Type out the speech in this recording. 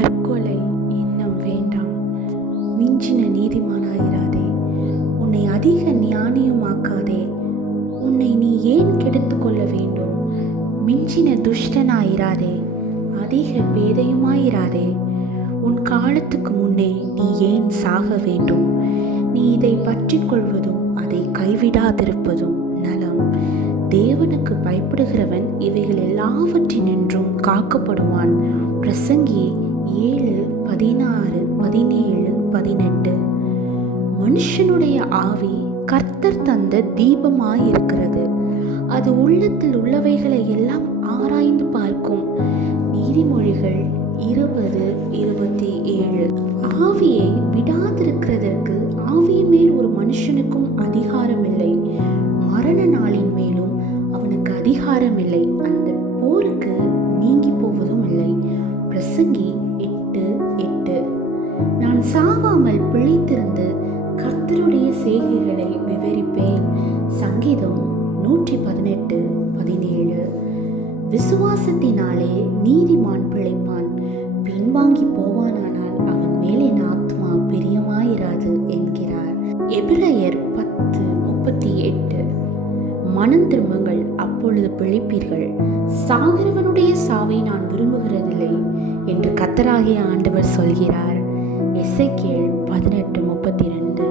தற்கொலை எண்ணம் வேண்டாம். மிஞ்சின நீதிமானாயிராதே. உன்னை அதிக ஞானியுமாக்காதே. உன்னை நீ ஏன் கெடுத்துக்கொள்ள வேண்டும்? மிஞ்சின துஷ்டனாயிராதே. அதிக பேதையுமாயிராதே. உன் காலத்துக்கு முன்னே நீ ஏன் சாக வேண்டும்? நீ இதை பற்றி கொள்வதும் அதை கைவிடாதிருப்பதும் நலம். தேவனுக்கு பயப்படுகிறவன் இவைகள் எல்லாவற்றினின்றும் காக்கப்படுவான். பிரசங்கி ஏழு பதினாறு பதினேழு பதினெட்டு. மனுஷனுடைய ஆவி கர்த்தர் தந்த தீபமாயிருக்கிறது. அது உள்ளத்தில் உள்ளவைகளை எல்லாம் ஆராய்ந்து பார்க்கும். நீதிமொழிகள் இருபது இருபத்தி ஏழு ஆவியை விடாதிருக்கிறதற்கு ஆவியின் மேல் ஒரு மனுஷனுக்கும் அதிகாரம் இல்லை மரண நாளின் மேலும் அவனுக்கு அதிகாரம் இல்லை அந்த போருக்கு நீங்கி போவதும் இல்லை பிரசங்கி சாகாமல் பிழைத்திருந்து கர்த்தருடைய செய்கைகளை விவரிப்பேன். சங்கீதம் நூற்றி பதினெட்டு பதினேழு. விசுவாசத்தினாலே நீதிமான் பிழைப்பான். பின்வாங்கி போவானானால் அவன் மேலே ஆத்மா பிரியமாயிராது என்கிறார். எபிரேயர் பத்து முப்பத்தி எட்டு. மனம் திரும்புங்கள் அப்பொழுது பிழைப்பீர்கள். சாகிறவனுடைய சாவை நான் விரும்புகிறதில்லை என்று கத்தராகிய ஆண்டவர் சொல்கிறார். எசேக்கியேல் பதினெட்டு முப்பத்தி ரெண்டு.